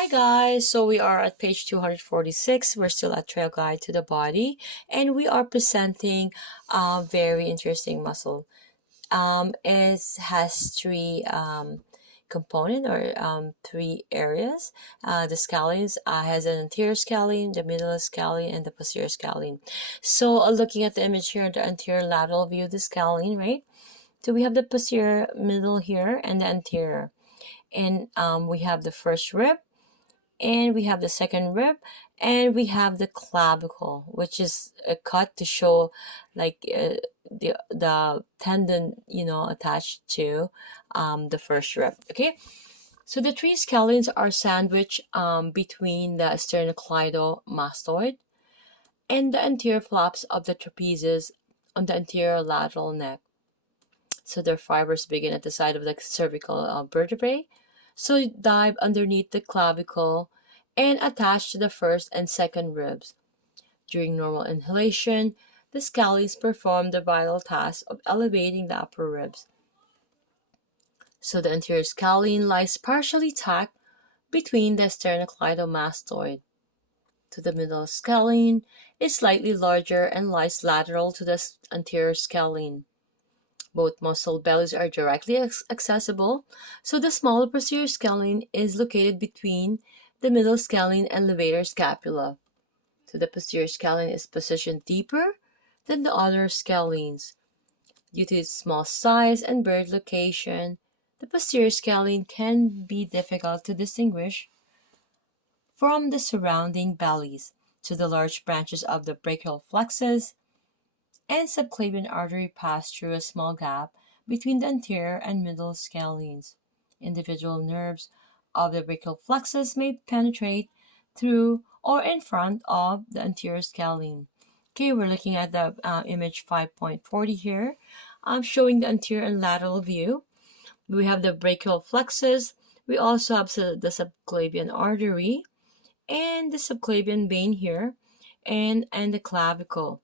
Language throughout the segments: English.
Hi guys, so we are at page 246. We're still at Trail Guide to the Body, and we are presenting a very interesting muscle. It has three component or three areas. The scalenes has an anterior scalene, the middle scalene, and the posterior scalene. So looking at the image here, the anterior lateral view of the scalene, right? So we have the posterior middle here and the anterior. And we have the first rib, and we have the second rib, and we have the clavicle, which is a cut to show like the tendon, attached to the first rib. Okay, so the three scalenes are sandwiched between the sternocleidomastoid and the anterior flaps of the trapezes on the anterior lateral neck. So their fibers begin at the side of the cervical vertebrae. So dive underneath the clavicle and attach to the first and second ribs. During normal inhalation, the scalenes perform the vital task of elevating the upper ribs. So the anterior scalene lies partially tucked between the sternocleidomastoid. To the middle scalene is slightly larger and lies lateral to the anterior scalene. Both muscle bellies are directly accessible, so the smaller posterior scalene is located between the middle scalene and levator scapula. So the posterior scalene is positioned deeper than the other scalenes. Due to its small size and buried location, the posterior scalene can be difficult to distinguish from the surrounding bellies. So the large branches of the brachial plexus and subclavian artery pass through a small gap between the anterior and middle scalenes. Individual nerves of the brachial plexus may penetrate through or in front of the anterior scalene. Okay, we're looking at the image 5.40 here. I'm showing the anterior and lateral view. We have the brachial plexus. We also have the subclavian artery and the subclavian vein here, and the clavicle.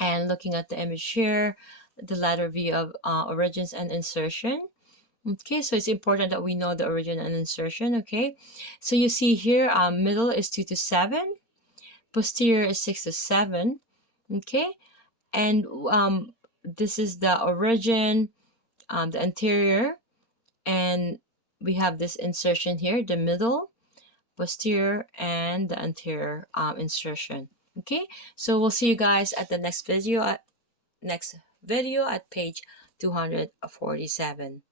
And looking at the image here, the lateral view of origins and insertion. Okay, so it's important that we know the origin and insertion. Okay, so you see here, middle is 2 to 7, posterior is 6 to 7. Okay, and this is the origin, the anterior, and we have this insertion here, the middle, posterior, and the anterior insertion. Okay, so we'll see you guys at the next video at page 247.